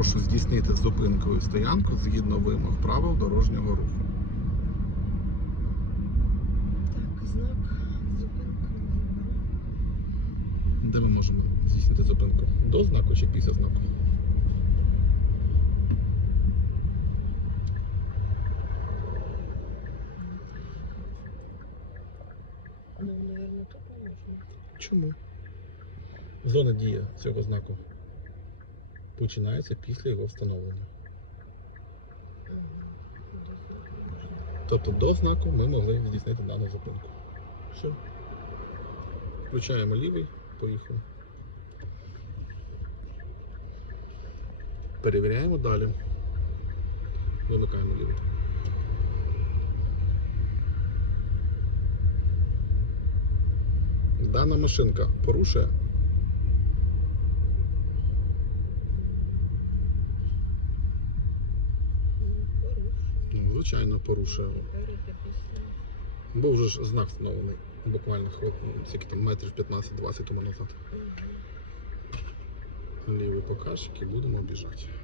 Прошу здійснити зупинку і стоянку згідно вимог правил дорожнього руху. Так, знак зупинка. Де ми можемо здійснити зупинку? До знаку чи після знаку? Ну, наверное, тут не можна. Чому? Зона дії цього знаку починається після його встановлення. Тобто до знаку ми могли здійснити дану зупинку. Все. Включаємо лівий, поїхали. Перевіряємо далі. Вимикаємо лівий. Дана машинка порушує. Ну, порушую. Ну, Звичайно, порушує. Був вже ж знак встановлений буквально скільки там метрів 15-20 тому назад. Лівий покажчик і будемо обіжати.